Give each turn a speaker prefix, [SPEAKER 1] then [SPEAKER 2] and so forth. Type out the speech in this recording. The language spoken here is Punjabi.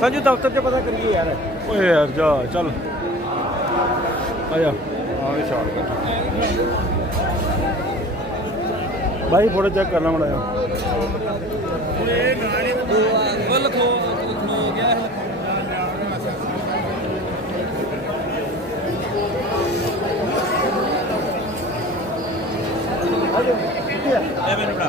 [SPEAKER 1] ਸੰਜੂ ਦਫ਼ਤਰ 'ਚ ਪਤਾ ਕਰੀਏ ਯਾਰ।
[SPEAKER 2] ਓਏ ਯਾਰ ਜਾ ਚੱਲ। ਆ ਜਾ।
[SPEAKER 1] ਆ ਵੀ ਸ਼ਾਰਟ
[SPEAKER 2] ਭਾਈ ਫੋਟੋ ਚੈੱਕ ਕਰਨਾ ਮੜਾ
[SPEAKER 3] ਫੁੱਲ ਖੋ ਖੋ ਗਿਆ ਇਹ ਮੈਨੂੰ ਬੜਾ